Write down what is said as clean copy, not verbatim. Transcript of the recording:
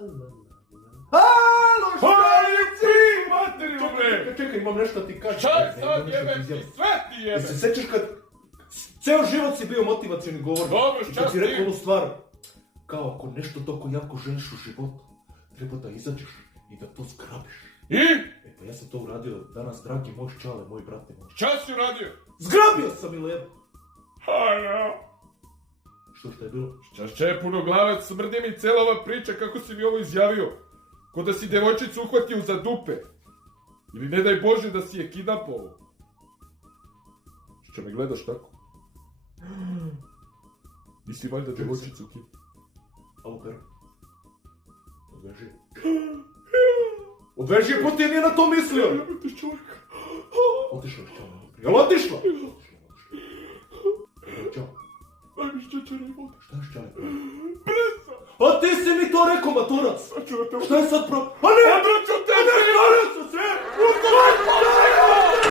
Halo, šta Hajde je? ti, materiju, bre! Čekaj, imam nešto ti kažem. Čaj sad jebem ti, sve ti Jel se jebem! sećaš kad ceo život si bio motivacioni govornik? Dobro, I šta kad si ti rekao ti? onu stvar, kao ako nešto toliko jako želiš u životu, treba da izađeš i da to zgrabiš. I? E pa ja sam to uradio danas, dragi moj čale, moj brate moj. Šta si uradio? Zgrabio sam ili evo. Haja! Što je bilo? Šta puno glavac, smrdi mi cijela ova priča kako si mi ovo izjavio. Ko da si devojčicu uhvatio za dupe. Ili ne daj Bože da si je kidnapovao. Što me gledaš tako? Nisi valjda devojčicu kidnapovao? Alo, Pero. Odveži. Odveži je, poti nije na to mislio. Ti čovjeka. Otišla je čao. Jel otišla? Čao. Aj mi šćećere vode. Šta je šćale? Breza! A ti si mi to rekao, maturac! Sad ću da te... Šta je sad pro... A ne! Odvrću